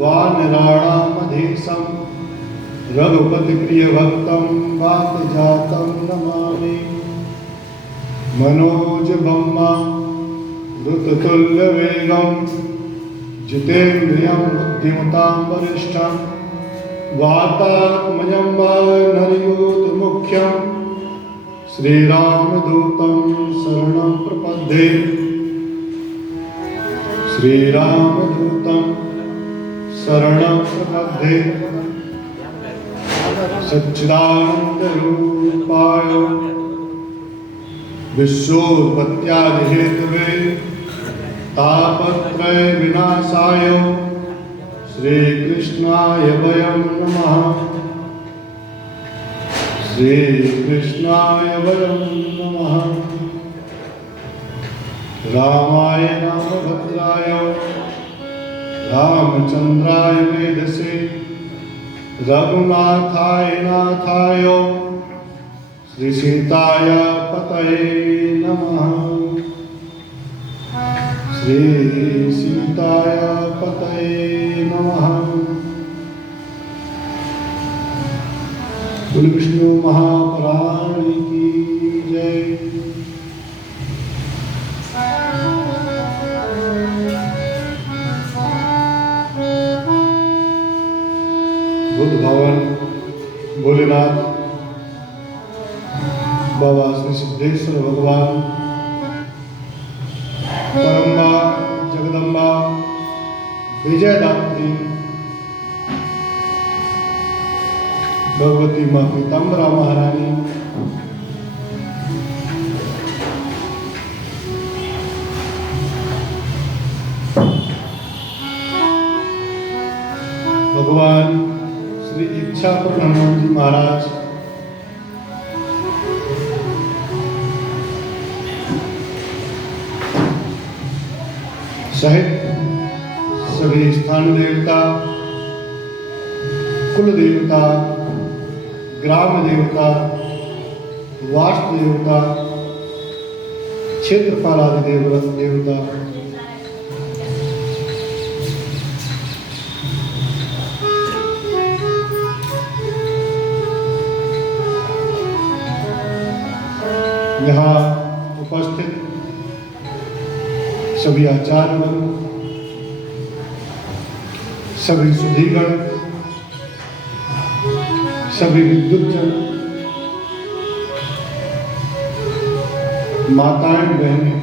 वानराणामधीशं रघुपतिप्रियभक्तं वातजातं नमामि। मनोजवं द्रुततुल्यवेगं जितेन्द्रियं बुद्धिमतां वरिष्ठं वातात्मजं वानरयूथमुख्यं श्रीरामदूतं शरणं प्रपद्ये। श्रीरामदूतं शरणं प्रपद्ये। सच्चिदानन्दरूपाय विश्वोत्पत्त्यादिहेतवे तापत्रय विनाशाय श्रीकृष्णाय वयं नमः। श्रीकृष्णाय वयं नमः। रामाय रामभद्राय रामचन्द्राय वेधसे रघुनाथाय नाथाय श्रीसीताय पतये नमः। श्रीसीताय पतये नमः। बोल विष्णु महापुराण की जय। बुद्ध भगवान भोलेनाथ बाबा श्री सिद्धेश्वर भगवान परम्बा जगदम्बा विजयदात्री भगवती माँ पीताम्बरा महारानी भगवान श्री इच्छापुर हनुमान जी महाराज सहित सभी स्थान देवता, कुल देवता, ग्राम देवता, वास्तु देवता, क्षेत्रपाल आदि देवता यहाँ उपस्थित सभी आचार्यगण, सभी सुधीगण, सभी विद्युतजन, माताएं बहनें,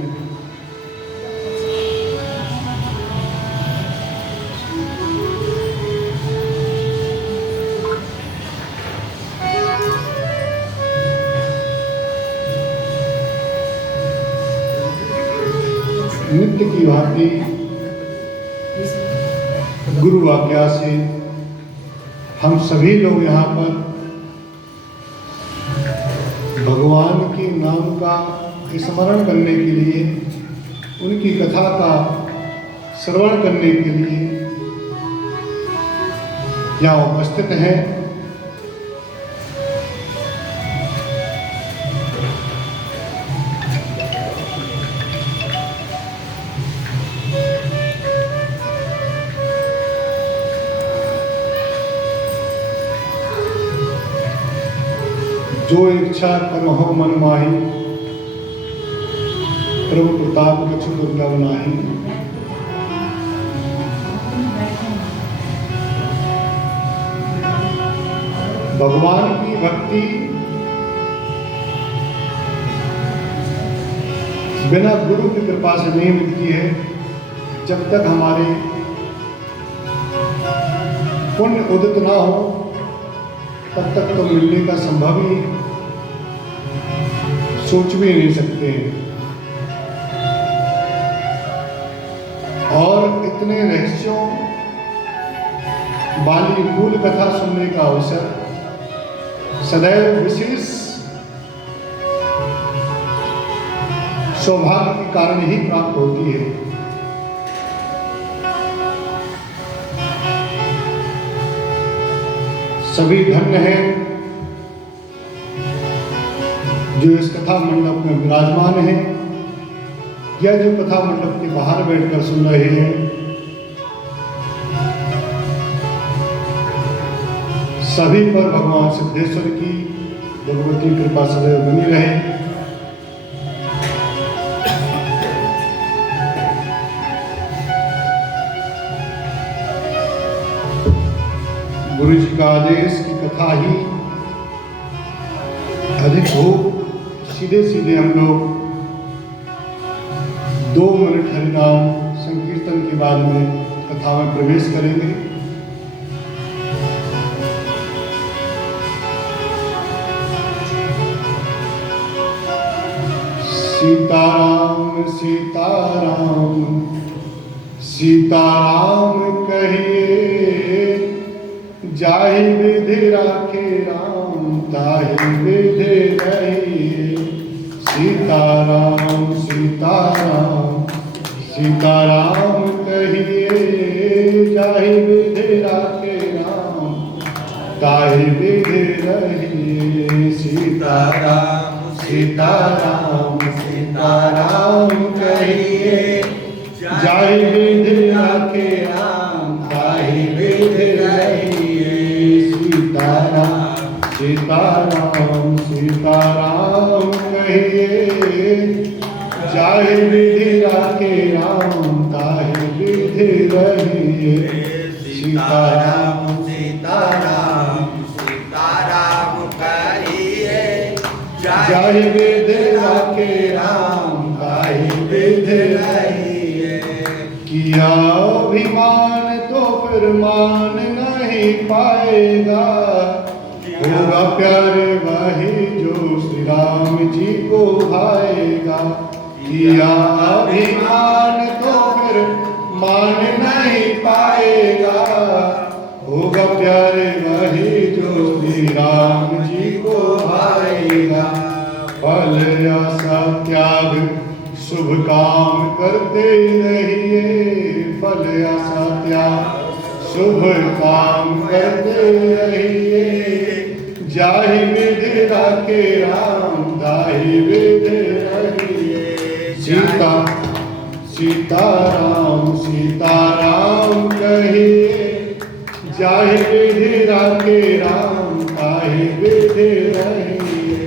नित्य की भांति गुरु आज्ञा से हम सभी लोग यहाँ पर भगवान के नाम का स्मरण करने के लिए, उनकी कथा का श्रवण करने के लिए यहाँ उपस्थित हैं। जो इच्छा करहो मन माही, प्रभु प्रताप कछु दुर्लभ नाही। भगवान की भक्ति बिना गुरु की कृपा से नहीं मिलती है। जब तक हमारे पुण्य उदित ना हो तब तक तो मिलने का संभव ही, सोच भी नहीं सकते हैं। और इतने रहस्यों वाली मूल कथा सुनने का अवसर सदैव विशेष सौभाग्य के कारण ही प्राप्त होती है। सभी धन्य हैं जो इस कथा मंडप में विराजमान हैं या जो कथा मंडप के बाहर बैठकर सुन रहे हैं। सभी पर भगवान सिद्धेश्वर की भगवती कृपा सदैव बनी रहे। गुरु जी का आदेश की कथा ही अधिक हो, सीधे सीधे हम लोग 2 मिनट हरिनाम संकीर्तन के बाद में कथा में प्रवेश करेंगे। सीताराम सीताराम सीताराम कहिए, जाहि विधि राखे राम ताहि विधि रहिए। सीताराम सीताराम सीताराम कहिए, जाहि विधि राखे राम ताहि विधि रहिए। सीताराम सीताराम सीताराम कहिए, जाहि विधि राखे राम ताहि विधि रहिए। सीताराम सीताराम सीताराम कहिए, जाहि विधि राखे राम ताहि विधि रहिए। सीताराम सीताराम सीताराम कहिए, जाहि विधि राखे राम ताहि विधि रहिए। किया अभिमान तो फिर मान नहीं पाएगा, होगा प्यारे वही जो श्री राम जी को भाएगा। किया अभिमान तो फिर मान नहीं पाएगा, होगा प्यारे वही जो श्री राम जी को भाएगा। फल आशा त्याग शुभ काम करते रहिए, फल आशा त्याग शुभ काम करते रहिए। जाहि विधि राखे राम ताहि विधि रहिए। सीता सीताराम सीताराम कहिए, जाहि विधि राखे राम ताहि विधि रहिए।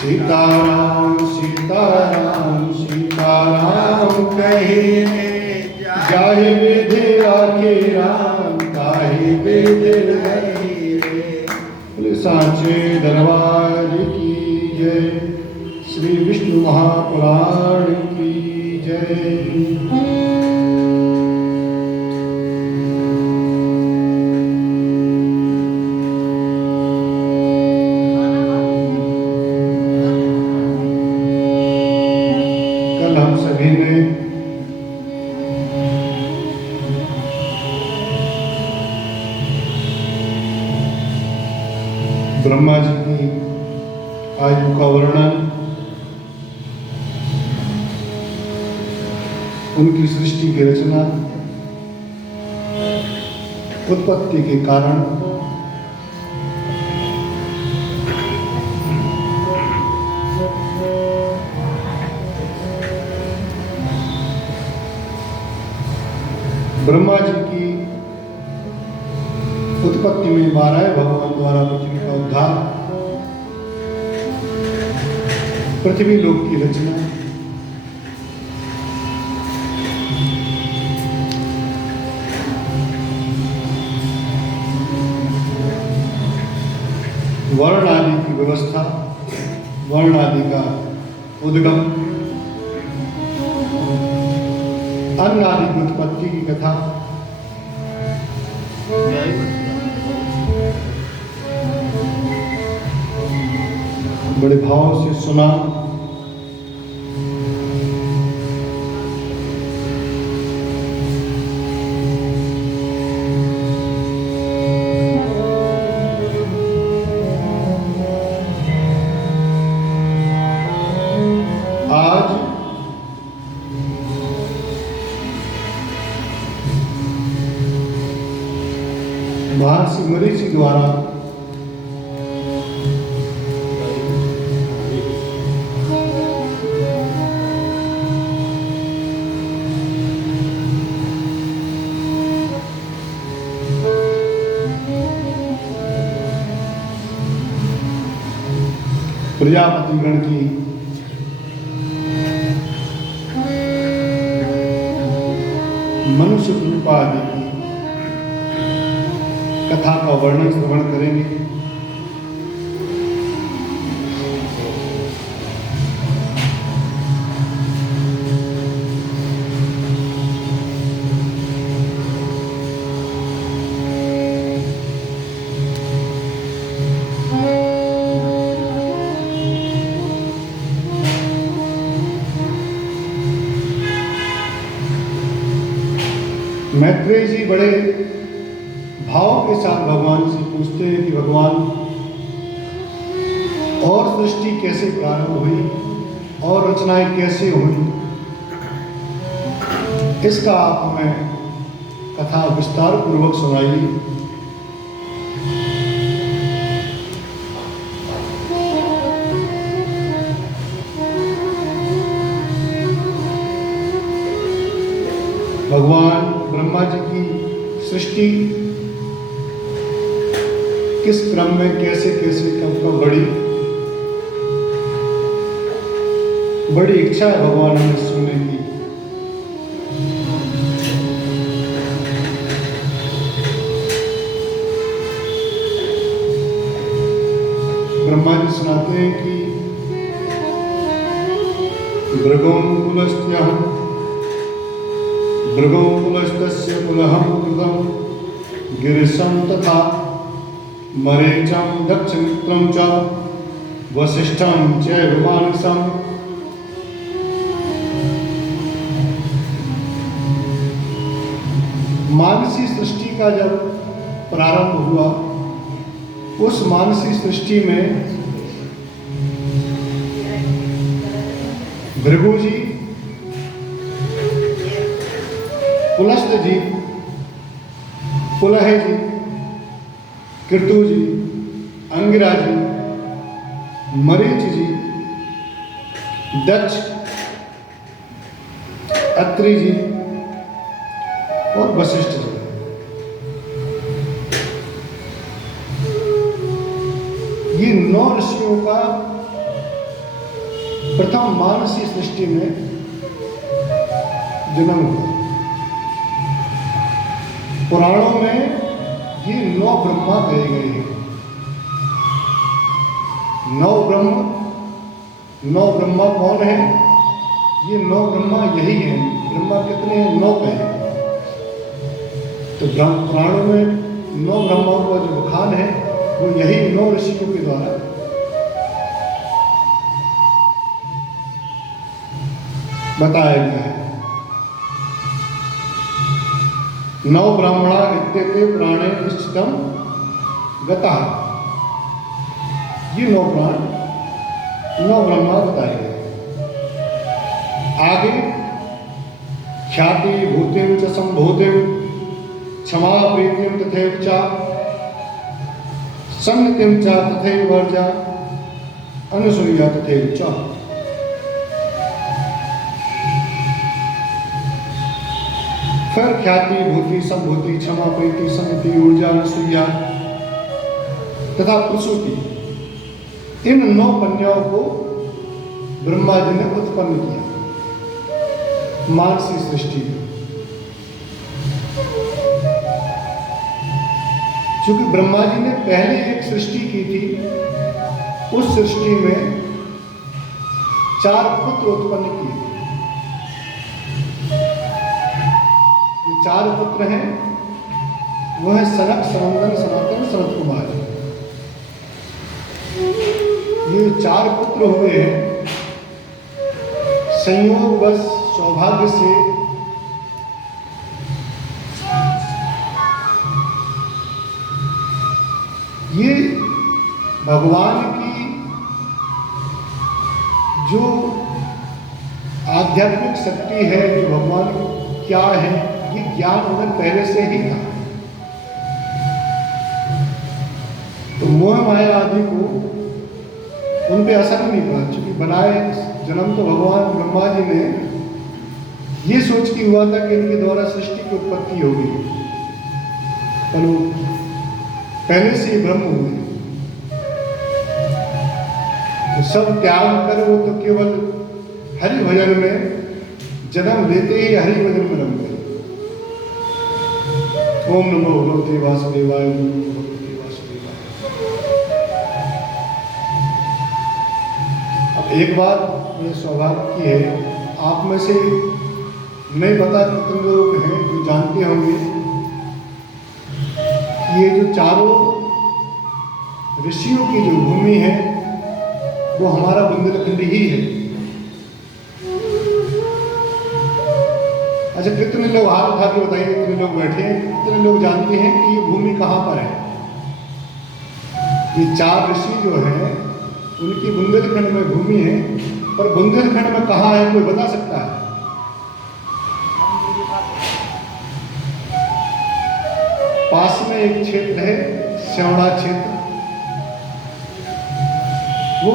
सीताराम सीताराम सीताराम कहिए, जाहि विधि राखे राम ताहि विधि रहिए। बोले सांचे दरबार की जय, श्री विष्णु महापुराण की जय। ब्रह्मा जी की आयु का वर्णन, उनकी सृष्टि की रचना, उत्पत्ति के कारण, ब्रह्मा जी की उत्पत्ति में 12 भगवान द्वारा पृथ्वी का उद्धार, पृथ्वी लोक की रचना, वर्ण आदि की व्यवस्था, वर्ण आदि का उद्गम, अन्न आदि की उत्पत्ति की कथा, बड़े भाव से सुना। आज महर्षि मरीचि द्वारा प्रजापतिगण की मनुष्य कृपा आदि की कथा का वर्णन श्रवण करेंगे। मैत्रेय जी बड़े भाव के साथ भगवान से पूछते हैं कि भगवान, और सृष्टि कैसे प्रारंभ हुई और रचनाएं कैसे हुई, इसका आप हमें कथा विस्तार पूर्वक सुनाइए। भगवान ब्रह्मा जी की सृष्टि किस क्रम में कैसे कैसे कब कब बड़ी इच्छा है भगवान हमें सुनने की। ब्रह्मा जी सुनाते हैं कि भृगोकुलस्तस्य कुलहं कृतं गिरिशं तथा मरीचं दक्षमित्रं च वसिष्ठं चैव मानसम्। मानसी सृष्टि का जब प्रारंभ हुआ, उस मानसी सृष्टि में भृगु जी, पुलस्त जी, पुलह जी, कृतु जी, अंगिरा जी, मरीच जी, दक्ष, अत्रि जी और वशिष्ठ जी, ये 9 ऋषियों का प्रथम मानसी सृष्टि में जन्म हुआ। पुराणों में ये 9 ब्रह्मा कहे गए हैं। 9 ब्रह्मा कौन है? ये 9 ब्रह्मा यही है। ब्रह्मा कितने हैं? 9 कहे। तो पुराणों में 9 ब्रह्माओं का जो बखान है वो यही 9 ऋषियों के द्वारा बताया गया है। 9 ब्राह्मणा इत्येते प्राणे निश्चितम गता। ये 9 प्राण 9 ब्रह्मा बताए गए। आगे ख्याति भूतिम च संभूतिम क्षमा प्रीतिम तथैव च सन्नितिम च तथैव वर्जा अनुसूया तथैव च। फिर ख्याति भूति संभूति क्षमा प्रीति सन्निति ऊर्जा अनुसूया तथा प्रसूति, इन 9 कन्याओं को ब्रह्मा जी ने उत्पन्न किया मानसी सृष्टि में। क्योंकि ब्रह्मा जी ने पहले एक सृष्टि की थी, उस सृष्टि में 4 पुत्र उत्पन्न किए। 4 पुत्र हैं, वो है सनक, सनंदन, सनातन, सनत कुमार। ये 4 पुत्र हुए हैं, संयोग बस सौभाग्य से ये भगवान की जो आध्यात्मिक शक्ति है, जो भगवान क्या है, ये ज्ञान उन्हें पहले से ही था। तो मोह माया आदि को उन पे असर नहीं पड़ा, क्योंकि बनाए जन्म तो भगवान ब्रह्मा जी ने ये सोच के हुआ था कि इनके द्वारा सृष्टि की उत्पत्ति होगी, पर वो पहले से ही ब्रह्म हुए। सब त्याग कर वो तो केवल हरि भजन में जन्म लेते ही हरि भजन में रम गए। ओम नमो भगवते वासुदेवाय, ओम नमो भगवते वासुदेवाय। अब एक बात मेरे सौभाग्य की है, आप में से नहीं पता कितने लोग हैं जो जानते होंगे कि ये जो चारों ऋषियों की जो भूमि है वो हमारा बुंदेलखंड ही है। अच्छा, कितने लोग हाथ उठा के बताइए, कितने लोग बैठे हैं, कितने लोग जानते हैं कि ये भूमि कहाँ पर है? ये चार ऋषि जो हैं उनकी बुंदेलखंड में भूमि है, पर बुंदेलखंड में कहाँ है कोई बता सकता है? पास में एक क्षेत्र है श्यावड़ा क्षेत्र, वो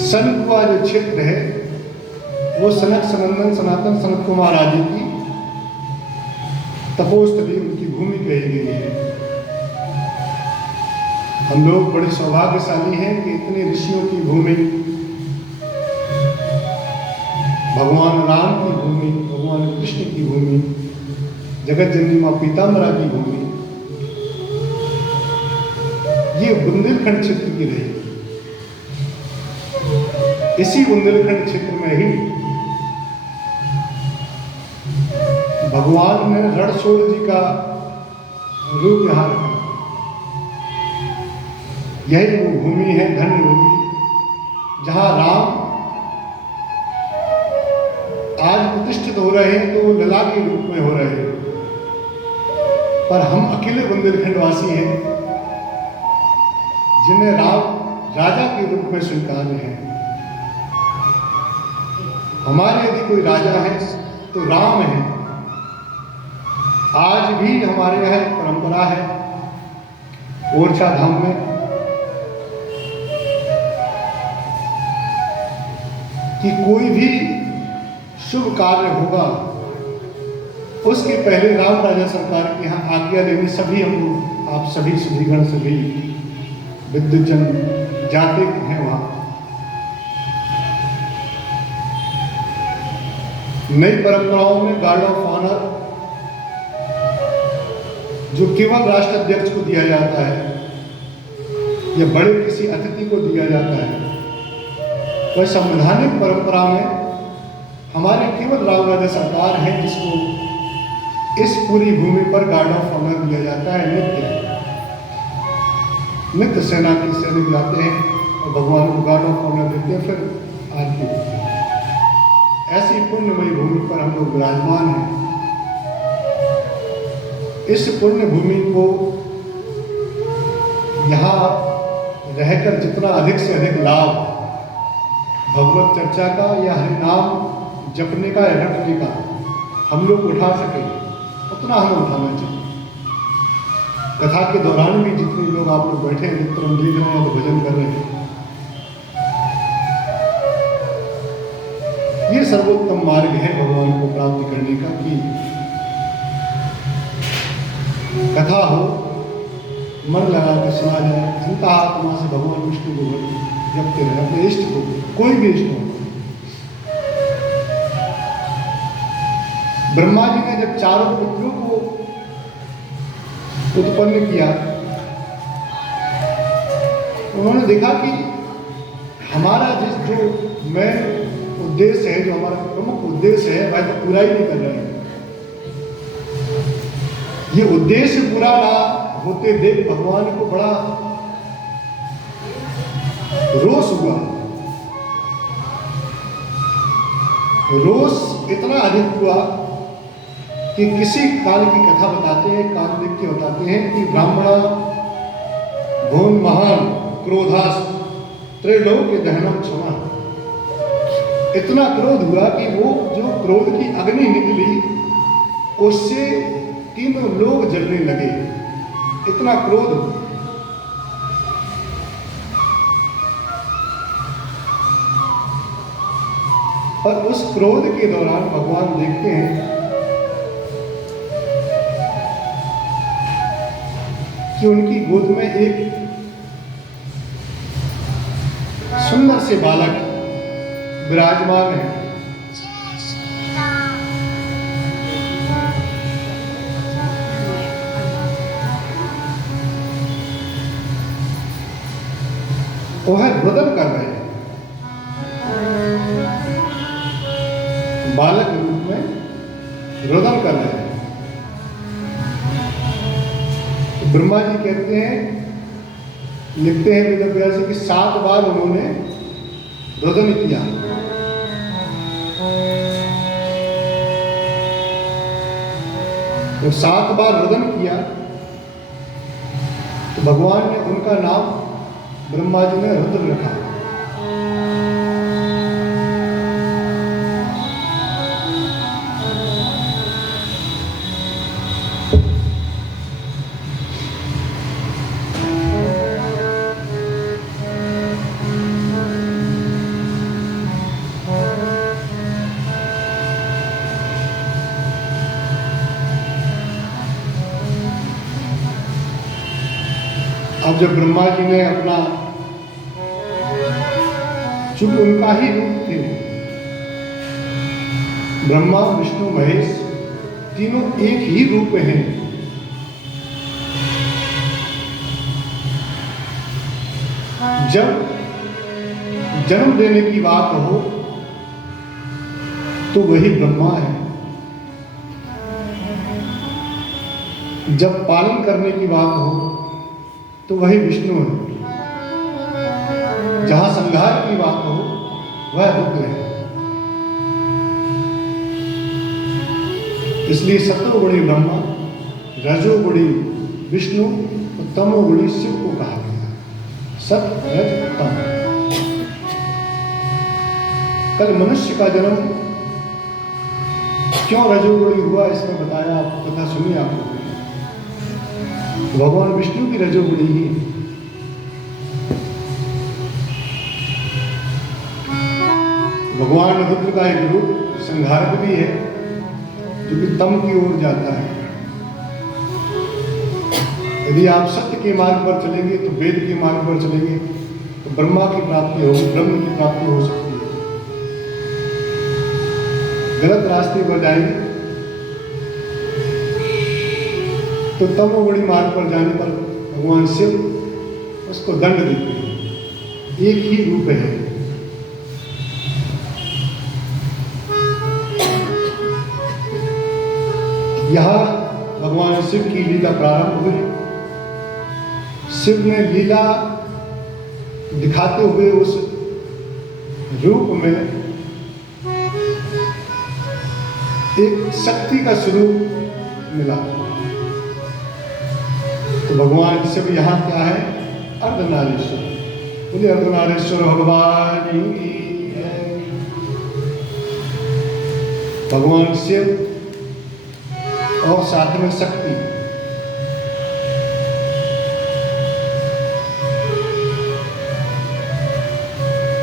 सनक का जो क्षेत्र है वो सनक सनंदन सनातन सनत कुमार आदि की तपोस्थली, उनकी भूमि कही गई है। हम लोग बड़े सौभाग्यशाली हैं कि इतने ऋषियों की भूमि, भगवान राम की भूमि, भगवान कृष्ण की भूमि, जगत जननी मां पीताम्बरा की भूमि, ये बुंदेलखंड क्षेत्र की रही। इसी बुंदेलखंड क्षेत्र में ही भगवान ने रणछोड़ जी का रूप यहाँ रखा। यही वो भूमि है, धन्य भूमि, जहां राम आज प्रतिष्ठित हो रहे हैं तो लला के रूप में हो रहे हैं, पर हम अकेले बुंदेलखंड वासी हैं जिन्हें राम राजा के रूप में स्वीकार है। हमारे यदि कोई राजा है तो राम है। आज भी हमारे यहाँ एक परंपरा है ओरछा धाम में कि कोई भी शुभ कार्य होगा उसके पहले राम राजा सरकार के यहाँ आज्ञा लेने सभी हम लोग, आप सभी सुधीगण, सभी विद्वजन जाते हैं वहाँ। नई परंपराओं में गार्ड ऑफ ऑनर जो केवल राष्ट्राध्यक्ष को दिया जाता है या बड़े किसी अतिथि को दिया जाता है, वह संवैधानिक परंपरा में हमारे केवल राम राजा सरकार है जिसको इस पूरी भूमि पर गार्ड ऑफ ऑनर दिया जाता है। नित्य सेना के सैनिक जाते हैं और भगवान को गार्ड ऑफ ऑनर देते हैं, फिर आरती होती है। ऐसी पुण्यमयी भूमि पर हम लोग विराजमान हैं। इस पुण्य भूमि को यहाँ रहकर जितना अधिक से अधिक लाभ भगवत चर्चा का या हरि नाम जपने का या रटने का हम लोग उठा सके, उतना हमें उठाना चाहिए। कथा के दौरान भी जितने लोग आप लोग बैठे हैं, जितना हम देख रहे हैं तो भजन कर रहे हैं, ये सर्वोत्तम मार्ग है भगवान को प्राप्त करने का कि कथा हो, मन लगा के सुना जाए, चिंता आत्मा से भगवान विष्णु को जपते रहे, अपने इष्ट को, कोई भी इष्ट हो। ब्रह्मा जी ने जब चारों पुत्रों को उत्पन्न किया, उन्होंने देखा कि हमारा जो मेन उद्देश्य है, जो हमारा प्रमुख उद्देश्य है, वह तो पूरा ही नहीं कर रहे हैं। ये उद्देश्य पूरा ना होते देख भगवान को बड़ा रोष हुआ। रोष इतना अधिक हुआ कि किसी काल की कथा बताते हैं, काल देख के बताते हैं कि ब्राह्मणा भून महान क्रोधास त्रैलोक्य दहनम क्षमा। इतना क्रोध हुआ कि वो जो क्रोध की अग्नि निकली उससे तीनों लोग जलने लगे। इतना क्रोध। और उस क्रोध के दौरान भगवान देखते हैं कि उनकी गोद में एक सुंदर से बालक विराजमान है। वह रुदन कर रहे हैं, बालक रूप में रुदन कर रहे हैं। तो ब्रह्मा जी कहते हैं, लिखते हैं वेद व्यास कि 7 बार उन्होंने रुदन किया। तो 7 बार रुदन किया तो भगवान ने उनका नाम ब्रह्मा जी ने रुद्र रखा। अब जब ब्रह्मा जी ने अपना, चूंकि उनका ही रूप थे, ब्रह्मा विष्णु महेश तीनों एक ही रूप हैं। जब जन्म देने की बात हो तो वही ब्रह्मा है, जब पालन करने की बात हो तो वही विष्णु है, जहां संहार की बात हो वह रुद्र है। इसलिए सत्वगुणी ब्रह्मा, रजोगुणी विष्णु और तमोगुणी शिव को कहा गया। सत रज तम। कल मनुष्य का जन्म क्यों रजोगुणी हुआ इसमें बताया, आप कथा सुनिए। आप लोग भगवान विष्णु की रजोगुणी ही, भगवान रुद्र का एक रूप संहारक भी है जो कि तम की ओर जाता है। यदि आप सत्य के मार्ग पर चलेंगे तो वेद के मार्ग पर चलेंगे तो ब्रह्मा की प्राप्ति होगी, ब्रह्म की प्राप्ति हो सकती है। गलत रास्ते पर जाएंगे तो तमोगुणी मार्ग पर जाने पर भगवान शिव उसको दंड देते हैं। एक ही रूप है। यहां भगवान शिव की लीला प्रारंभ हुई। शिव ने लीला दिखाते हुए उस रूप में एक शक्ति का स्वरूप मिला। तो भगवान शिव यहाँ क्या है? अर्धनारीश्वर। बोले अर्धनारीश्वर भगवान की जय। भगवान शिव और साथ में शक्ति।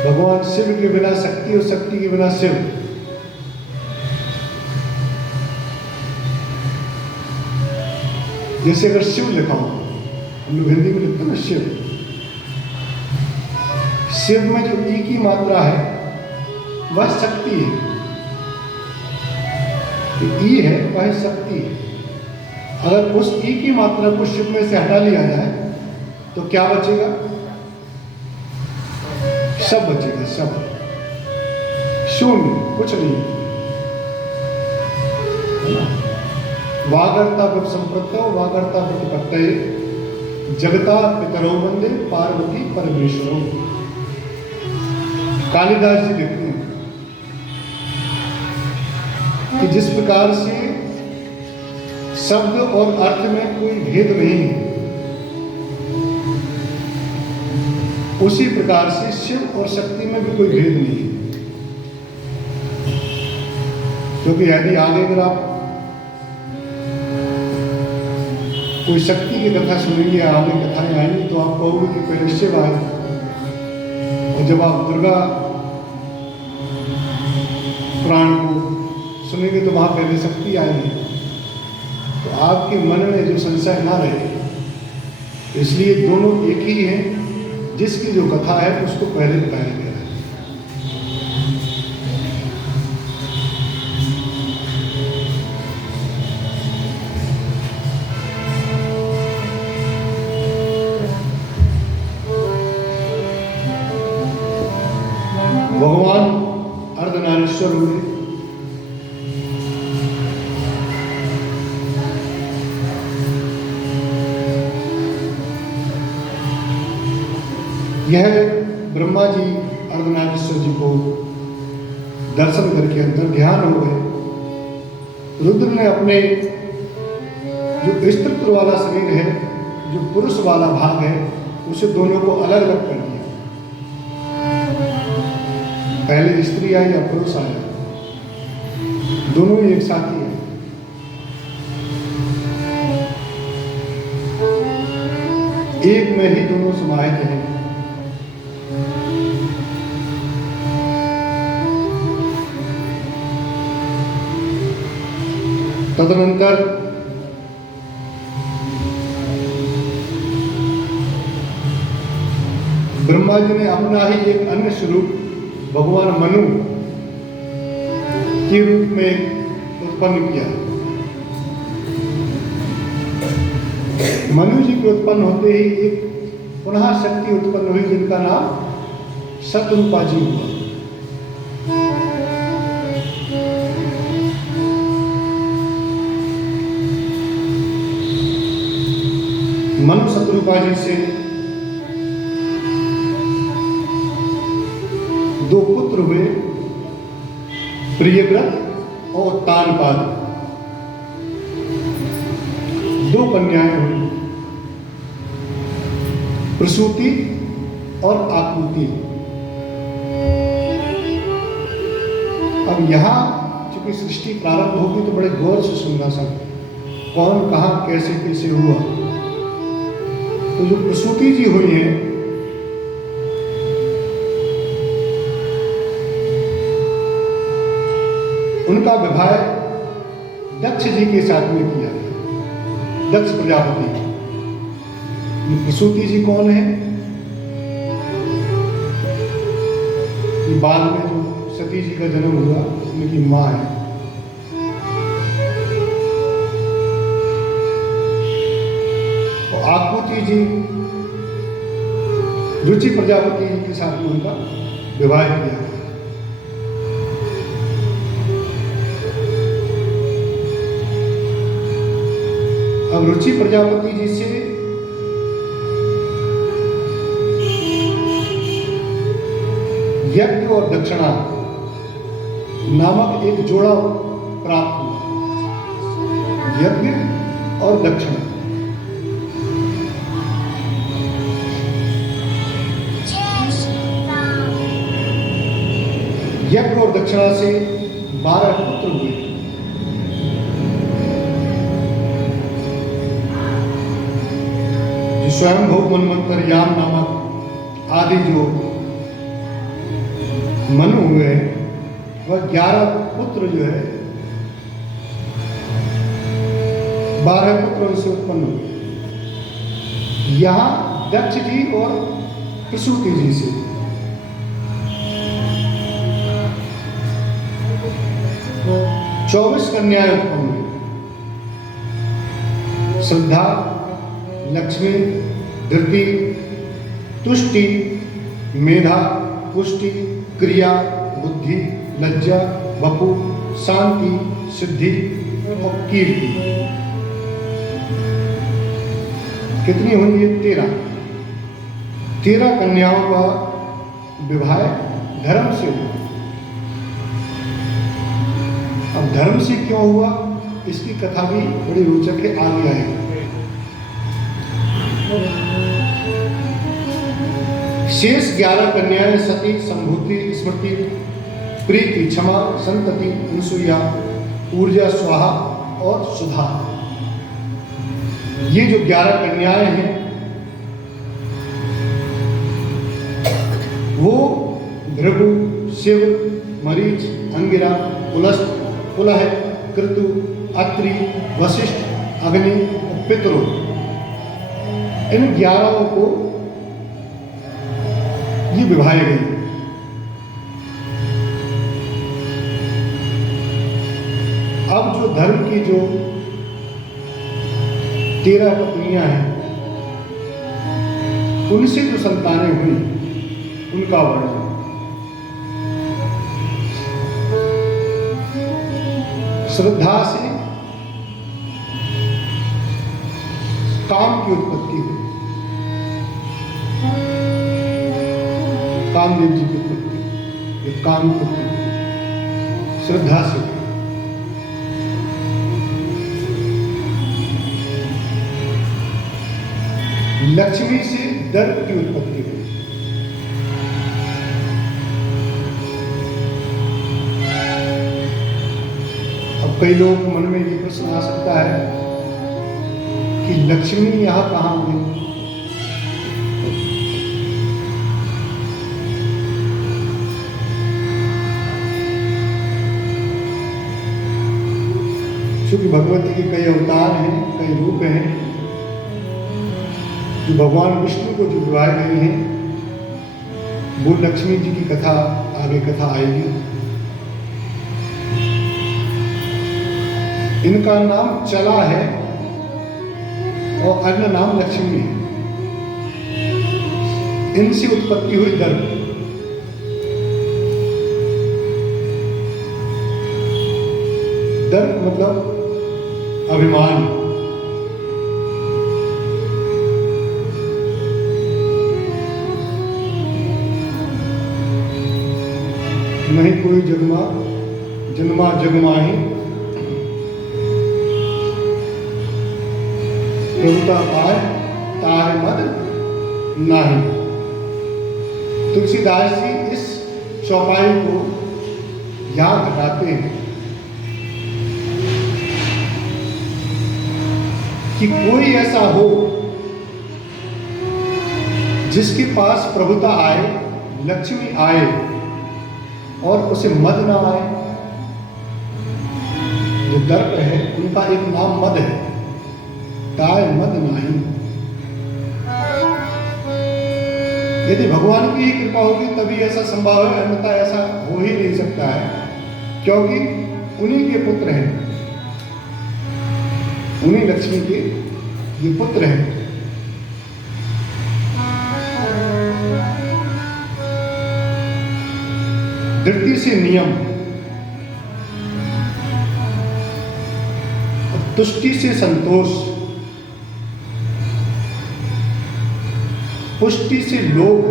भगवान शिव के बिना शक्ति और शक्ति के बिना शिव। जैसे अगर शिव लिखा हो, हम लोग हिंदी में लिखते हैं ना शिव, शिव में जो ई की मात्रा है वह शक्ति है, तो ई है वह शक्ति है। अगर उस ई की मात्रा को शिव में से हटा लिया जाए तो क्या बचेगा? सब बचेगा, सब शून्य, कुछ नहीं। वागर्ता संप्रत्तो वागर्ता प्रतिपत्तये जगता पितरो वंदे पार्वती परमेश्वरो। कालिदास जी लिखते हैं कि जिस प्रकार से शब्द और अर्थ में कोई भेद नहीं है, उसी प्रकार से शिव और शक्ति में भी कोई भेद नहीं है। क्योंकि यदि आगे अगर आप कोई शक्ति की कथा सुनेंगे, आगे कथाएं आएंगी तो आप कहोगे कि पहले शिव आए, और जब आप दुर्गा पुराण को सुनेंगे तो वहां पहले शक्ति आएगी। तो आपके मन में जो संशय ना रहे, इसलिए दोनों एक ही हैं। जिसकी जो कथा है उसको पहले बताया गया है। भगवान अर्धनारीश्वर हुए। यह ब्रह्मा जी अर्धनारीश्वर जी को दर्शन करके अंदर ध्यान हो गए। रुद्र ने अपने जो स्त्रीत्व वाला शरीर है, जो पुरुष वाला भाग है, उसे दोनों को अलग अलग कर दिया। पहले स्त्री आई या पुरुष आया, दोनों ही एक साथ ही है। एक में ही दोनों समाहित हैं। तदनंतर ब्रह्मा जी ने अपना ही एक अन्य स्वरूप भगवान मनु के रूप में उत्पन्न किया। मनु जी के उत्पन्न होते ही एक पुनः शक्ति उत्पन्न हुई जिनका नाम शतरूपा जी हुआ। मनु शतरूपा जी से दो पुत्र हुए, प्रियव्रत और तानपाद। दो कन्याएं हुई, प्रसूति और आकृति। अब यहां चूंकि सृष्टि प्रारंभ होगी तो बड़े गौर से सुनना सब, कौन कहां कैसे कैसे हुआ। तो जो प्रसूति जी हुई हैं, उनका विवाह दक्ष जी के साथ में किया गया, दक्ष प्रजापति। प्रसूति जी कौन है? बाद में जो सती जी का जन्म हुआ उनकी मां है। और आकृति जी रुचि प्रजापति जी के साथ में उनका विवाह किया। अब रुचि प्रजापति जी से यज्ञ और दक्षिणा नामक एक जोड़ा प्राप्त हुआ। यज्ञ और दक्षिणा। यज्ञ और दक्षिणा से 12 पुत्र हुए। जो स्वयंभू मन्वंतर याम नामक आदि जो मनु हुए, वह 11 पुत्र जो है, 12 पुत्र उनसे उत्पन्न हुए। यहां दक्ष जी और प्रसूति जी से 24 कन्याएं उत्पन्न हुई। श्रद्धा, लक्ष्मी, धृति, तुष्टि, मेधा, पुष्टि, क्रिया, बुद्धि, लज्जा, वपु, शांति, सिद्धि और कीर्ति। कितनी हुई? 13 कन्याओं का विवाह धर्म से हुआ। अब धर्म से क्यों हुआ, इसकी कथा भी बड़ी रोचक है, आगे आएगी। शेष 11 कन्याएं सती, संभूति, स्मृति, प्रीति, क्षमा, संतति, अनुसुईया, ऊर्जा, स्वाहा और सुधा। ये जो 11 कन्याएं हैं वो भृगु, शिव, मरीच, अंगिरा, पुलस्त, पुलह, कृतु, अत्रि, वशिष्ठ, अग्नि और पितरों, इन 11 को आदि विभाए गए। अब जो धर्म की जो 13 पत्नियां हैं, उनसे जो संतानें हुई, उनका वर्णन। श्रद्धा से काम की उत्पत्ति हुई, कामदेव जी की उत्पत्ति, ये काम की उत्पत्ति श्रद्धा से हुई। लक्ष्मी से दर्प की उत्पत्ति हुई। अब कई लोगों के मन में ये प्रश्न आ सकता है कि लक्ष्मी यहां कहां हुई? क्योंकि भगवती के कई अवतार हैं, कई रूप हैं, जो भगवान विष्णु को जो विवाह गई हैं, वो लक्ष्मी जी की कथा आगे कथा आएगी। इनका नाम चला है और अन्य नाम लक्ष्मी है। इनसे उत्पत्ति हुई दर्प। दर्प मतलब अभिमान। नहीं कोई जन्मा जगमाही, प्रभुता पाए तार मद नाही। तुलसीदास जी इस चौपाई को याद घटाते हैं कि कोई ऐसा हो जिसके पास प्रभुता आए, लक्ष्मी आए और उसे मद ना आए। जो दर्प है उनका एक नाम मद है, ताय मद नाही। यदि भगवान की ही कृपा होगी तभी ऐसा संभव है, अन्यथा ऐसा हो ही नहीं सकता है, क्योंकि उन्हीं के पुत्र हैं, उन्हीं लक्ष्मी के ये पुत्र हैं। धृति से नियम, तुष्टि से संतोष, पुष्टि से लोभ,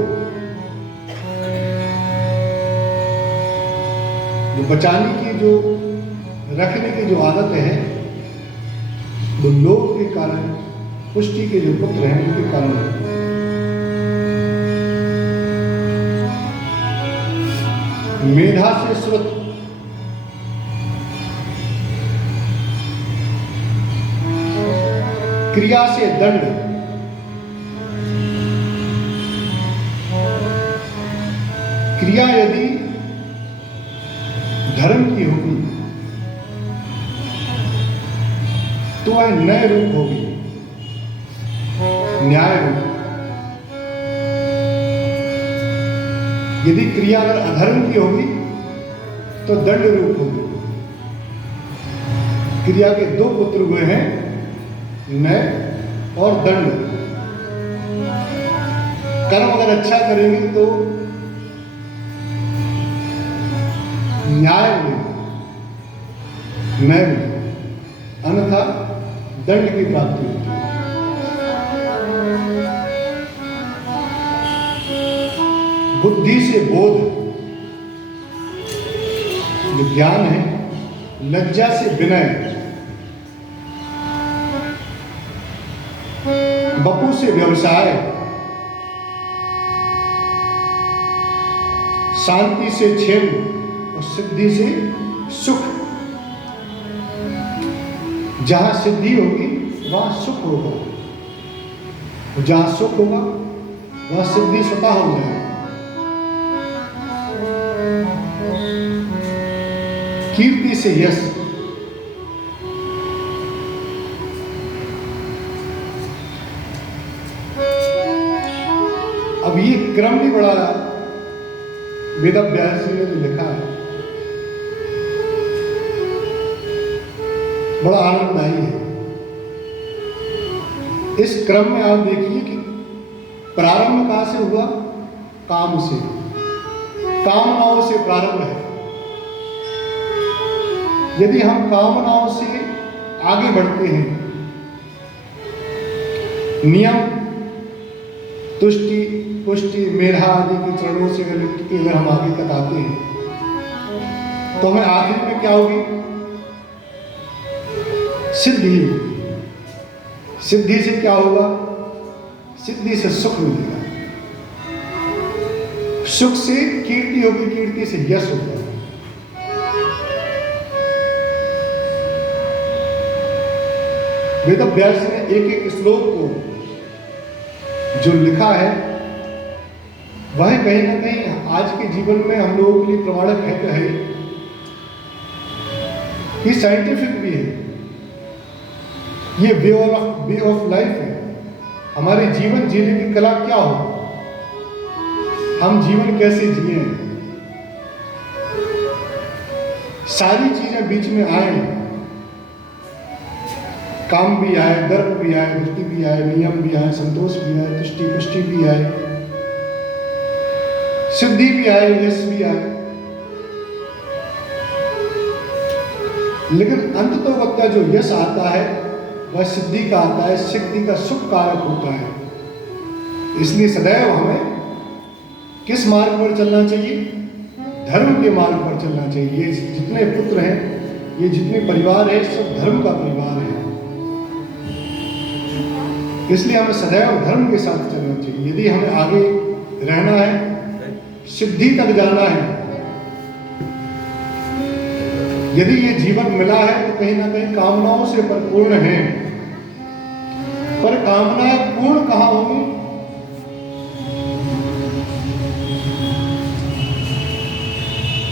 जो बचाने की जो रखने की जो आदत है, वो लोभ के कारण, पुष्टि के जो पुत्र हैं उनके कारण। मेधा से श्रुत, क्रिया से दंड, क्रिया यदि धर्म की होगी तो वह नए रूप होगी, न्याय रूप। यदि क्रिया अगर अधर्म की होगी तो दंड रूप होगी। क्रिया के दो पुत्र हुए हैं, नय और दंड। कर्म अगर अच्छा करेंगे तो न्याय मिलेगा, नय मिलेगा, अन्यथा दंड की प्राप्ति होती है। बुद्धि से बोध, जो ज्ञान है, लज्जा से विनय, बपू से व्यवसाय, शांति से क्षेम और सिद्धि से सुख। जहां सिद्धि होगी वहां सुख होगा, जहां सुख होगा वहां सिद्धि स्वतः हो जाएगी। कीर्ति से यश, अब ये क्रम भी बड़ा वेदव्यास जी ने जो लिखा है बड़ा आनंददायी है। इस क्रम में आप देखिए कि प्रारंभ कहां से हुआ? काम से, कामनाओं से प्रारंभ है। यदि हम कामनाओं से आगे बढ़ते हैं, नियम, तुष्टि, पुष्टि, मेधा आदि के चरणों से अगर हम आगे तक आते हैं, तो हमें आखिर में क्या होगी? सिद्धि होगी। सिद्धि से क्या होगा? सिद्धि से सुख मिलेगा, सुख से कीर्ति होगी, कीर्ति से यश होगा। वेदव्यास ने एक एक श्लोक को जो लिखा है वह कहीं ना कहीं आज के जीवन में हम लोगों के लिए प्रमाणक है तो है, ये साइंटिफिक भी है, ये वे ऑफ लाइफ है। हमारे जीवन जीने की कला क्या हो, हम जीवन कैसे जिए, सारी चीजें बीच में आए, काम भी आए, दर्प भी आए, वृत्ति भी आए, नियम भी आए, संतोष भी आए, तुष्टि पुष्टि भी आए, सिद्धि भी आए, यश भी आए, लेकिन अंत तो वक्त का जो यश आता है वह सिद्धि का आता है, सिद्धि का सुख कारक होता है। इसलिए सदैव हमें किस मार्ग पर चलना चाहिए? धर्म के मार्ग पर चलना चाहिए। ये जितने पुत्र हैं, ये जितने परिवार है, सब धर्म का परिवार है। इसलिए हमें सदैव धर्म के साथ चलना चाहिए। यदि हमें आगे रहना है, सिद्धि तक जाना है, यदि ये जीवन मिला है तो कहीं ना कहीं कामनाओं से परिपूर्ण है, पर कामनाएं पूर्ण कहां होंगी?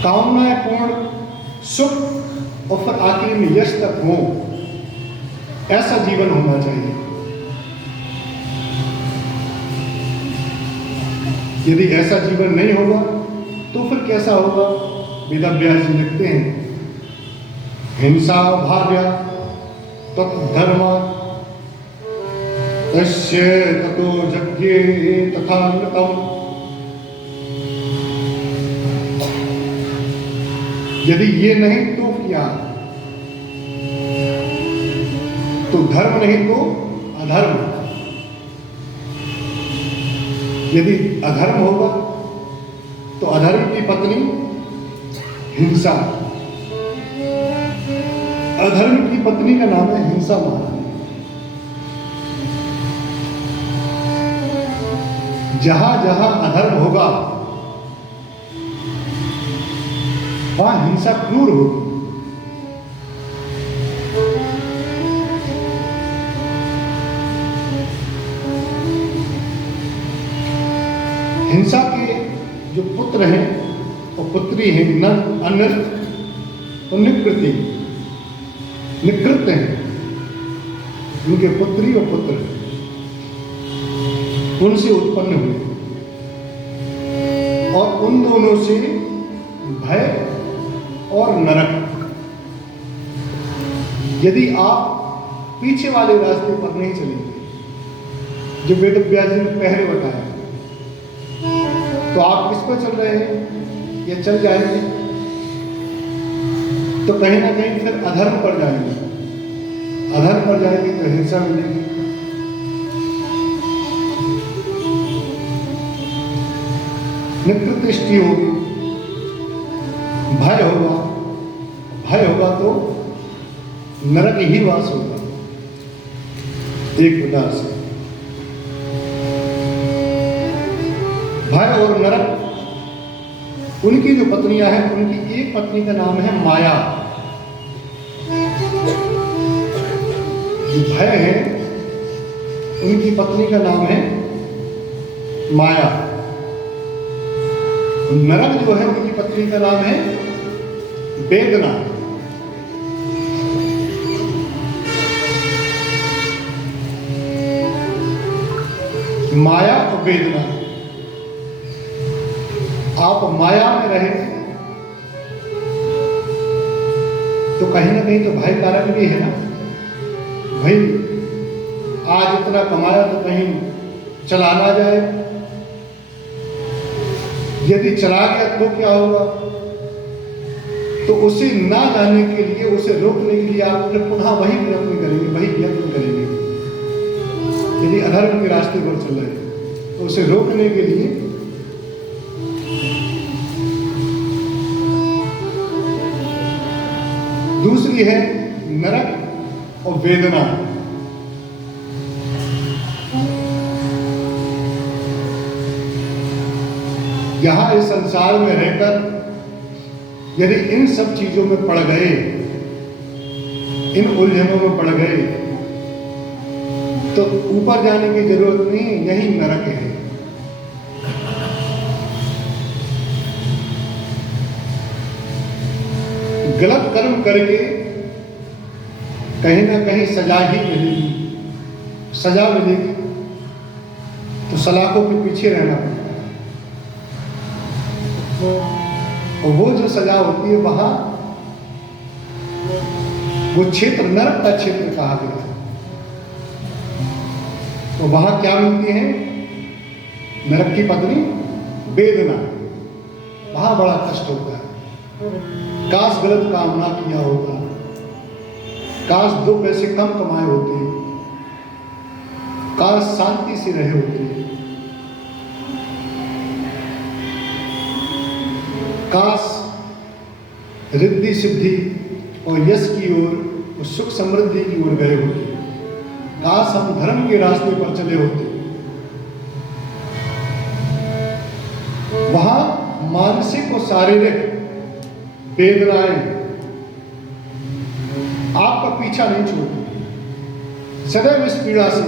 कामनाएं पूर्ण सुख और फिर आखिर में यश तक हो, ऐसा जीवन होना चाहिए। यदि ऐसा जीवन नहीं होगा तो फिर कैसा होगा? वेदव्यास जी लिखते हैं, हिंसा भार्या तद्धर्म तस्य ततो यज्ञे तथा नृतम्। यदि ये नहीं तो क्या? तो धर्म नहीं तो अधर्म। यदि अधर्म होगा तो अधर्म की पत्नी हिंसा, अधर्म की पत्नी का नाम है हिंसा महारानी। जहां जहां अधर्म होगा वहां हिंसा क्रूर होगी। हिंसा के जो पुत्र हैं और पुत्री हैं, न अनर्थ और निकृति, निकृत हैं, उनके पुत्री और पुत्र उनसे उत्पन्न हुए, और उन दोनों से भय और नरक। यदि आप पीछे वाले रास्ते पर नहीं चलेंगे, जो वेदव्यास जी ने पहले बताया, तो आप किस पर चल रहे हैं? ये चल जाएंगे तो कहीं ना कहीं फिर अधर्म पर जाएंगे, अधर्म पर जाएंगे तो हिंसा मिलेगी, निकृष्टि होगी, भय होगा, भय होगा तो नरक ही वास होगा एक प्रकार से। भय और नरक, उनकी जो पत्नियां हैं, उनकी एक पत्नी का नाम है माया। जो भय है उनकी पत्नी का नाम है माया। नरक जो है उनकी पत्नी का नाम है वेदना। माया और वेदना, आप माया में रहे तो कहीं ना कहीं तो भय कारक भी है ना। भाई आज इतना कमाया तो कहीं चला ना जाए, यदि चला गया तो क्या होगा। तो उसे ना जाने के लिए, उसे रोकने के लिए आप पुनः वही प्रयत्न करेंगे, वही यत्न करेंगे। यदि अधर्म के रास्ते पर चल रहे तो उसे रोकने के लिए दूसरी है नरक और वेदना। यहां इस संसार में रहकर यदि इन सब चीजों में पड़ गए, इन उलझनों में पड़ गए, तो ऊपर जाने की जरूरत नहीं, यही नरक है। गलत कर्म करके कहीं ना कहीं सजा ही मिलेगी, सजा मिलेगी तो सलाखों के पीछे रहना पड़ता है। और वो जो सजा होती है वहां, वो क्षेत्र नरक का क्षेत्र कहा गया है। तो वहां क्या मिलती है? नरक की पत्नी वेदना। वहां बड़ा कष्ट होता है। काश गलत काम ना किया होता, काश 2 पैसे कम कमाए होते, काश शांति से रहे होते, काश रिद्धि सिद्धि और यश की ओर और सुख समृद्धि की ओर गए होते, काश हम धर्म के रास्ते पर चले होते। वहां मानसिक और शारीरिक वेदनाएं आपका पीछा नहीं छोड़ती, सदैव इस पीड़ा से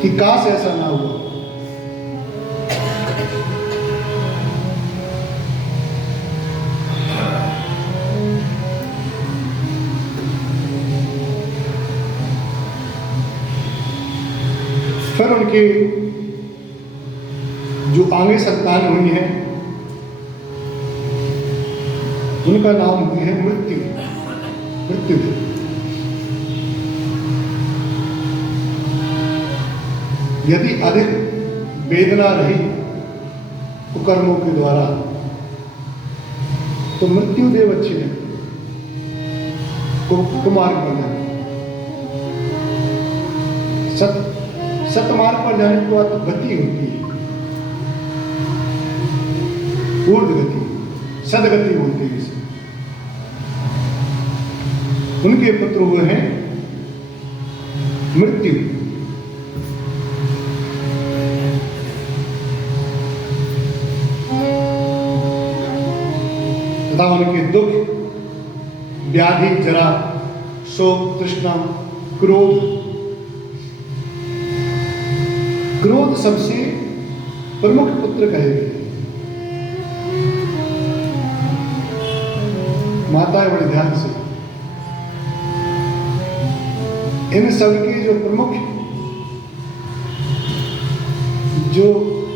कि काश ऐसा ना हुआ। फिर उनके जो आगे संतान हुई है उनका नाम हुई है मृत्यु। मृत्यु यदि अधिक वेदना रही कुकर्मों के द्वारा तो मृत्यु देव अच्छे हैं, कुमार्ग पर जाने, सतमार्ग पर जाने के बाद तो गति होती है, ऊर्ध गति, सदगति बोलते हैं इसे। उनके पुत्र हुए हैं मृत्यु। तथा उनके दुख, व्याधि, जरा, शोक, तृष्णा, क्रोध। क्रोध सबसे प्रमुख पुत्र कहे गए। माताएं बड़े ध्यान से, इन सबके जो प्रमुख जो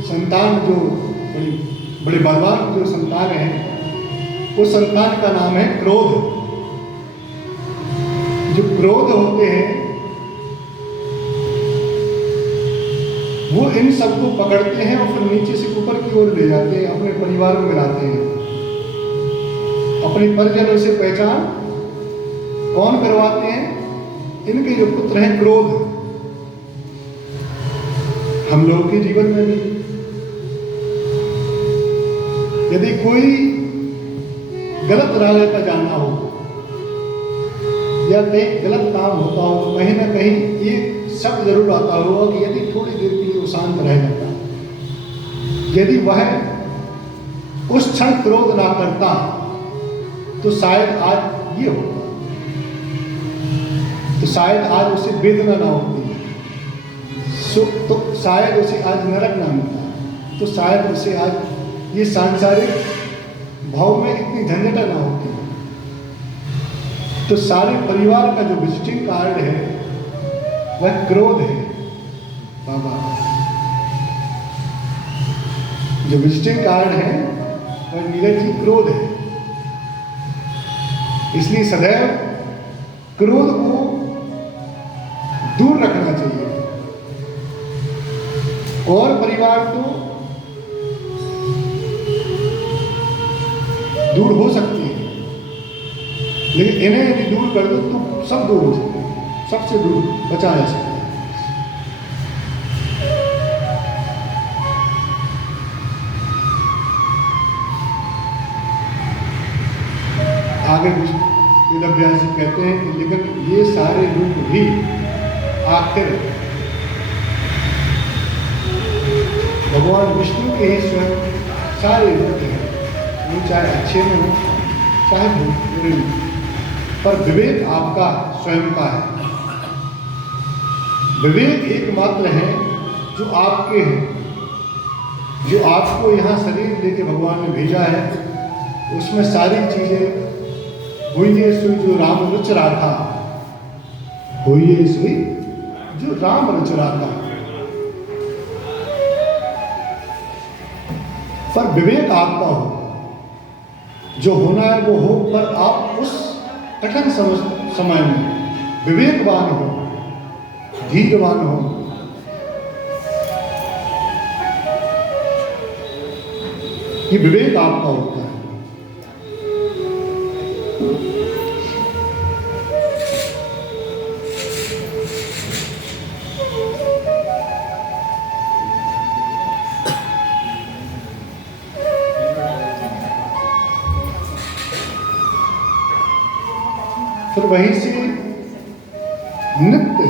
संतान, जो बड़े बलवान जो संतान है, उस संतान का नाम है क्रोध। जो क्रोध होते हैं वो इन सबको पकड़ते हैं और फिर नीचे से ऊपर की ओर ले जाते हैं, अपने परिवारों में लाते हैं। अपने परिजनों से पहचान कौन करवाते हैं? इनके जो पुत्र हैं क्रोध। हम लोगों के जीवन में भी यदि कोई गलत राह पर जाना हो या कहीं गलत काम होता हो तो कहीं ना कहीं ये शब्द जरूर आता होगा कि यदि थोड़ी देर के लिए वो शांत रह जाता, यदि वह उस क्षण क्रोध ना करता तो शायद आज ये होता, तो शायद आज उसे वेदना ना होती, तो शायद उसे आज नरक ना मिलता, तो शायद उसे आज ये सांसारिक भाव में इतनी झंझट ना होती। तो सारे परिवार का जो विजिटिंग कार्ड है वह क्रोध है। बाबा जो विजिटिंग कार्ड है वह नीरज जी क्रोध है। इसलिए सदैव क्रोध को दूर रखना चाहिए। और परिवार तो दूर हो सकती है, लेकिन इन्हें यदि दूर कर दो तो सब दूर हो सकते हैं, सबसे दूर बचा जा सकता है। आगे वेद अभ्यास कहते हैं कि लेकिन ये सारे रूप भी आखिर भगवान विष्णु के ही स्वयं सारे रूप हैं, वो चाहे अच्छे में हो चाहे बुरे में, पर विवेक आपका स्वयं का है। विवेक एकमात्र है जो आपके हैं, जो आपको यहाँ शरीर लेके भगवान ने भेजा है। उसमें सारी चीजें हुई है सुई जो राम रुच राखा, हुई है सुई जो राम रुच राखा। पर विवेक आपका हो, जो होना है वो हो, पर आप उस कठिन समय में विवेकवान हो, धीरवान हो। ये विवेक आपका होता है। फिर वहीं से नित्य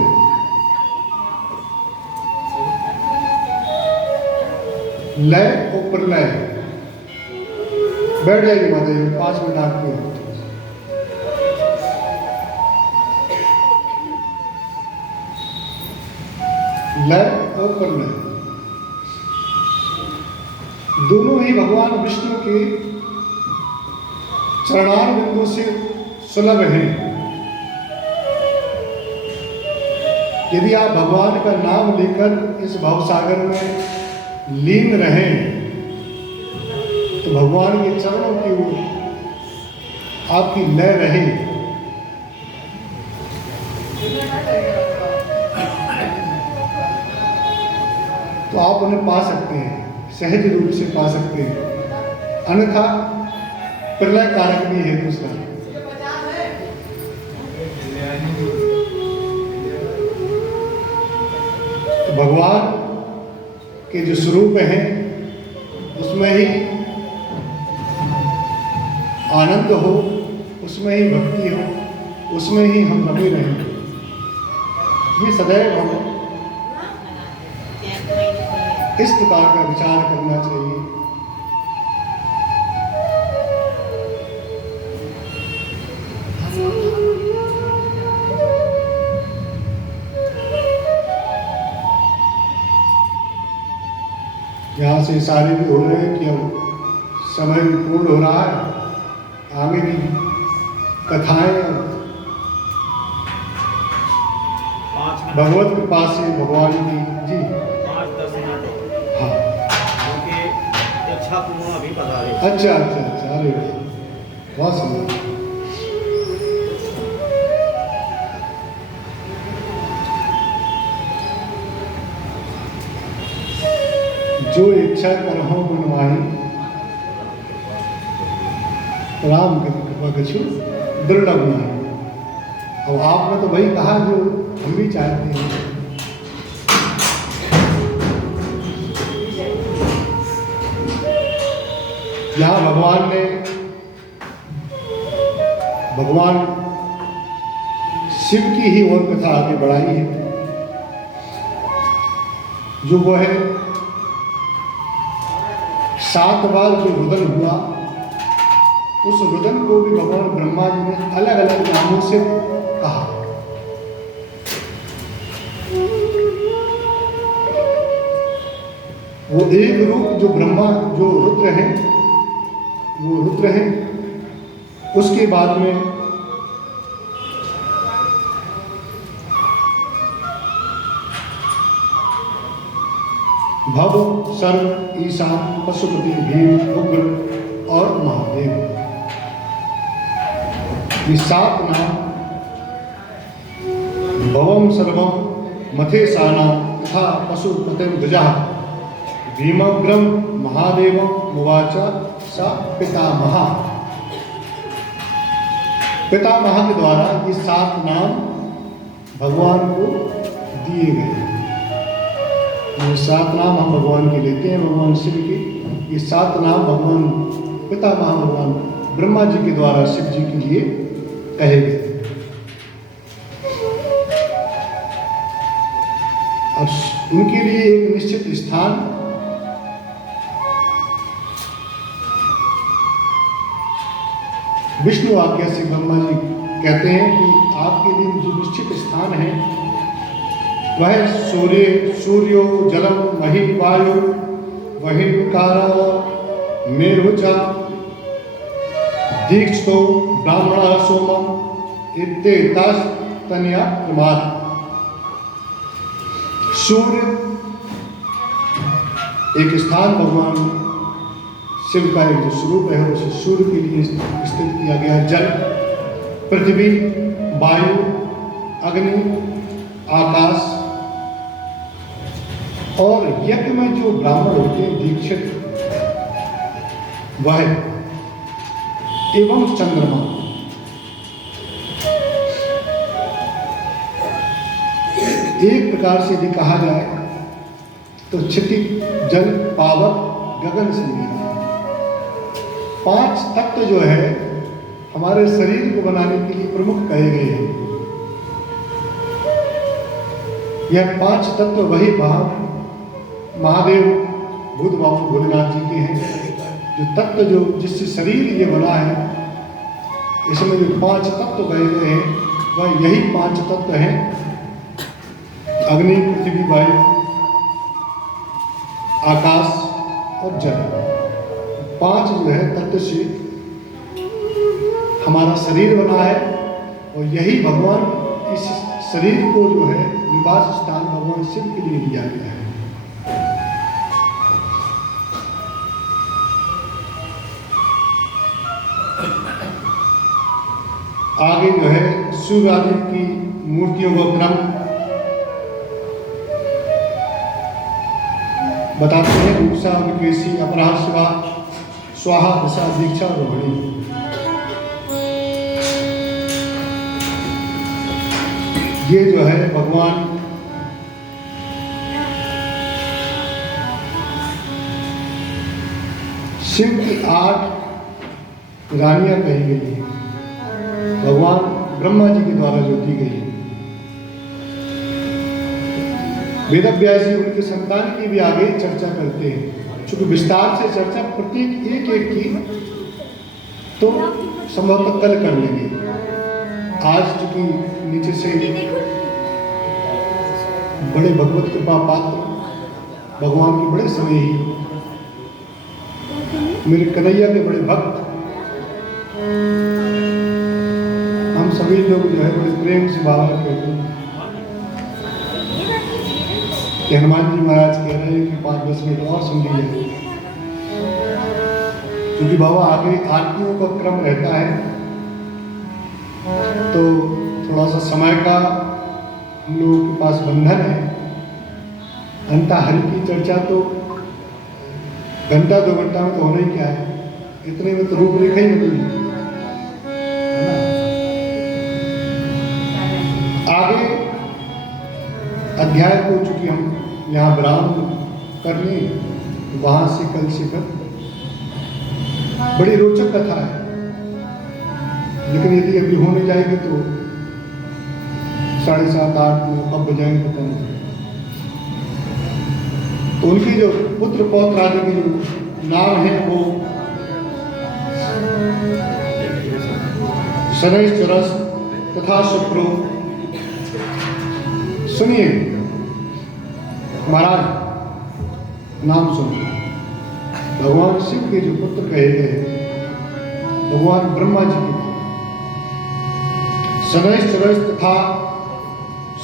लय और प्रलय। बैठ जाएगी माता जी, 5 मिनट आपके। लय और प्रलय दोनों ही भगवान विष्णु के चरणार बिंदु से सुलभ हैं। यदि आप भगवान का नाम लेकर इस भवसागर में लीन रहें तो भगवान के चरणों की ओर आपकी लय रहे। तो आप उन्हें पा सकते हैं, सहज रूप से पा सकते हैं। अन्यथा प्रलय कारक भी है दूसरा। तो भगवान के जो स्वरूप हैं उसमें ही आनंद हो, उसमें ही भक्ति हो, उसमें ही हम रमे रहें। ये सदैव हमें इस प्रकार का विचार करना चाहिए। यहाँ से सारे भी हो रहे हैं कि अब समय भी पूर्ण हो रहा है। आगे भी कथाएं भगवत कृपा से भगवान की जी 5-10 मिनट। हाँ, क्योंकि इच्छा पूर्ण अभी बता रहे। अच्छा अच्छा अच्छा, अरे बहुत सुंदर। जो इच्छा करहो मनमाही, राम के कृपा कछु दुर्लभ नहीं। अब आपने तो वही कहा जो हम भी चाहते हैं। यहाँ भगवान शिव की ही और कथा आगे बढ़ाई है, जो वो है 7 बार जो रुदन हुआ, उस रुदन को भी भगवान ब्रह्मा जी ने अलग अलग नामों से कहा। वो एक रूप जो ब्रह्मा जो रुद्र हैं, वो रुद्र हैं। उसके बाद में भव, सर्व, ईशान, पशुपति, भीम, उग्र और महादेव। ये 7 नाम भवम सर्वम मथेशाना तथा पशुपतिं ध्वजः भीमग्रम महादेवम मुवाच सा पितामहा। पितामह के द्वारा ये 7 नाम भगवान को दिए गए। ये 7 नाम हम भगवान के लेते हैं, भगवान शिव के। ये 7 नाम भगवान पितामह भगवान ब्रह्मा जी के द्वारा शिव जी के लिए कहे गए। अब उनके लिए एक निश्चित स्थान विष्णु आज्ञा से ब्रह्मा जी कहते हैं कि आपके लिए जो निश्चित स्थान है वह सूर्यो जलम मही वायु वहिंकार मेरुचा दीक्षितो ब्राह्मण सोमम इत्येतस्तनया क्रमात्। सूर्य एक स्थान भगवान शिव का एक जो स्वरूप है उसे सूर्य के लिए स्थित किया गया। जल, पृथ्वी, वायु, अग्नि, आकाश और यज्ञ में जो ब्राह्मण होते हैं दीक्षित वह एवं चंद्रमा। एक प्रकार से भी कहा जाए तो क्षितिज, जल, पावक, गगन से मिला 5 तत्व जो है हमारे शरीर को बनाने के लिए प्रमुख कहे गए हैं। यह 5 तत्व वही महादेव भूत बाबू भोलेनाथ जी के हैं। जो तत्व जो जिससे शरीर ये बना है इसमें जो 5 तत्व कहे गए हैं वह यही 5 तत्व हैं। अग्नि, पृथ्वी, वायु, आकाश और जल। 5 जो है तत्व से हमारा शरीर बना है और यही भगवान इस शरीर को जो है निवास स्थान भगवान शिव के लिए दिया गया है। आगे जो है शिव आदि की मूर्तियों का क्रम बताते हैं। उषा, विकेशी, अपराह, शिवा, स्वाहा, दशा, दीक्षा, रोहिणी। ये जो है भगवान शिव की 8 रानियां कही गई हैं भगवान ब्रह्मा जी के द्वारा जो दी गई है। वेदव्यास जी उनके संतान की भी आगे चर्चा करते हैं। चूंकि विस्तार से चर्चा प्रत्येक एक की तो संभवतः कल कर लेंगे। आज चूंकि नीचे से बड़े भगवत कृपा पात्र भगवान के बड़े समय ही मेरे कन्हैया के बड़े भक्त हम सभी लोग जो है बड़े प्रेम से बाबा कहते हैं कि हनुमान जी महाराज कह रहे हैं कि 5-10 मिनट और सुन लीजिए, क्योंकि बाबा आगे आरतियों का क्रम रहता है तो थोड़ा सा समय का हम लोगों के पास बंधन है। अंता हरि की चर्चा तो घंटा 2 घंटा में तो होना ही क्या है, इतने में तो रूपरेखा ही नहीं है ना। आगे अध्याय को चूंकि हम यहाँ विराम कर लें, वहाँ से कल से फिर बड़ी रोचक कथा है, लेकिन यदि अभी होने जाएगी तो 7:30 8 9 कब बजाएंगे पता नहीं। तो उनके जो पुत्र पौत्र आदि के जो नाम हैं वो शनैश्चरस तथा शुक्रो। सुनिए महाराज, नाम सुनिए। भगवान शिव के जो पुत्र कहे गए भगवान ब्रह्मा जी के शनैश्चरस तथा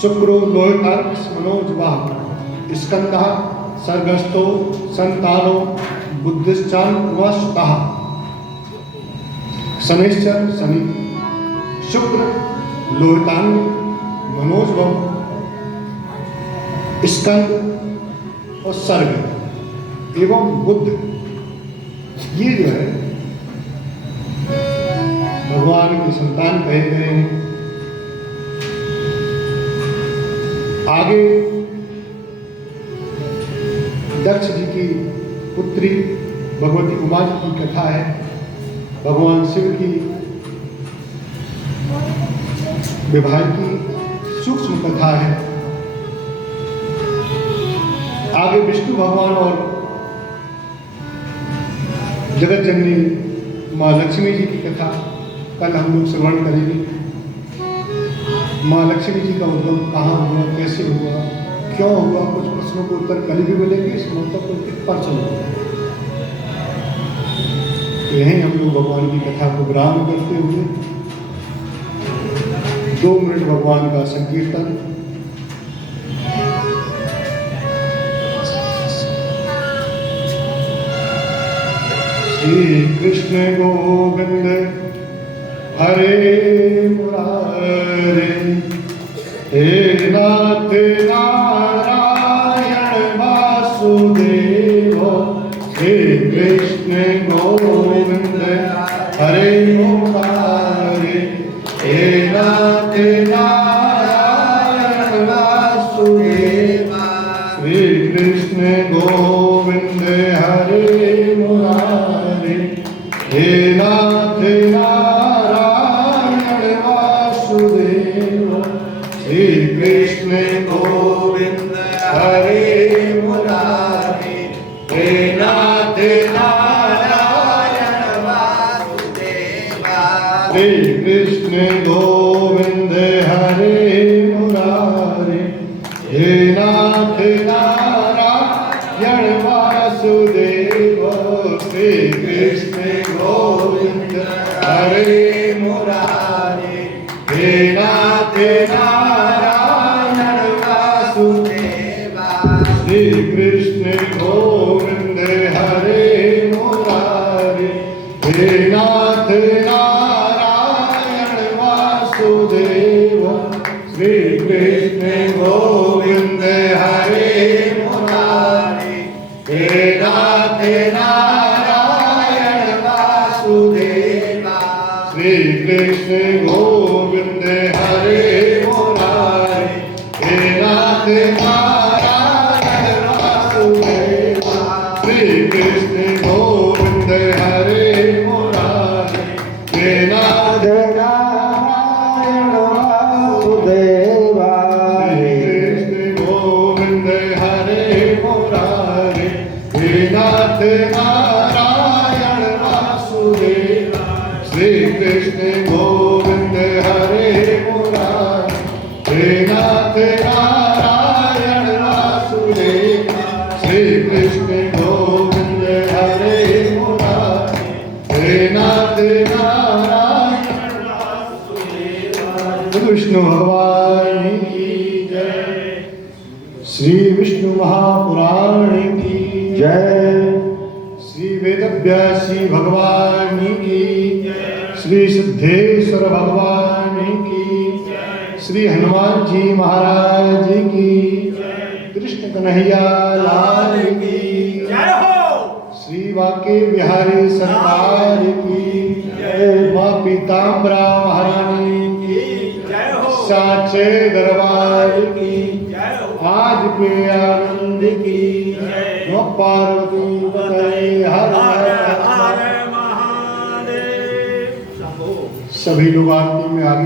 शुक्रो लोहितार्क मनोजवाह स्कंदः सर्गस्थो संतानो बुद्धिश्चान्वस्तः शनिश्चर शनि, शुक्र लोहितांग मनोजवम, स्कंद और सर्ग एवं बुद्ध, ये जो है भगवान की संतान कहे गए हैं। आगे दक्ष जी की पुत्री भगवती उमा जी की कथा है। भगवान शिव की विवाह की सूक्ष्म कथा है। आगे विष्णु भगवान और जगत जननी माँ लक्ष्मी जी की कथा कल हम लोग श्रवण करेंगे। माँ लक्ष्मी जी का उद्गम कहाँ हुआ, कैसे हुआ, क्यों हुआ, कुछ प्रश्नों के उत्तर कल भी मिलेंगे। इस मौका पर चलेंगे। यहीं हम लोग भगवान की कथा को विराम करते हुए 2 मिनट भगवान का संकीर्तन। श्री कृष्ण गोविंद हरे मुरारे, हे नाथ नारायण वासुदेव, हे कृष्ण गोविंद हरे मुरारे, हे नाथ नारायण वासुदेव, श्री कृष्ण गोविंद हरे मुरारे, हे नाथ नारायण वासुदेव, श्री कृष्ण गोविंद हरे मुरारे, हे नाथ नारायण वासुदेव, श्री कृष्ण गोविंद हरे मुरारे, हे नाथ नारायण वासुदेव, श्री कृष्ण गोविंद हरे मुरारे, हे नाथ नारायण वासुदेव, श्री कृष्ण गोविंद हरे मुरारे, हे नाथ नारायण वासुदेव, श्री कृष्ण गोविंद हरे मुरारे, हे नाथ नारायण वासुदेव, श्री कृष्ण गोविंद हरे मुरारे, हे नाथ नारायण वासुदेव, श्री कृष्ण गोविंद हरे मुरारे, हे नाथ नारायण वासुदेव, श्री कृष्ण गोविंद हरे मुरारे, हे नाथ नारायण वासुदेव, श्री कृष्ण गोविंद हरे मुरारे, हे नाथ नारायण वासुदेव, श्री कृष्ण गोविंद हरे मुरारे, हे नाथ नारायण वासुदेव। विष्णु भगवान की जय। श्री विष्णु महापुराण की जय। श्री वेदव्यासी भगवान की, श्री सिद्धेश्वर भगवान की, श्री हनुमान जी महाराज की, कृष्ण कन्हैया लाल की जय हो। श्री वाके बिहारी सरकार की जय। माँ पीताम्बरा महारानी की जय हो। साचे दरबार की जय हो। आज पे आनंद की जय। माँ पार्वती पते हर हर हर। हर महादेव। शंभो। सभी लोग आरती में आगे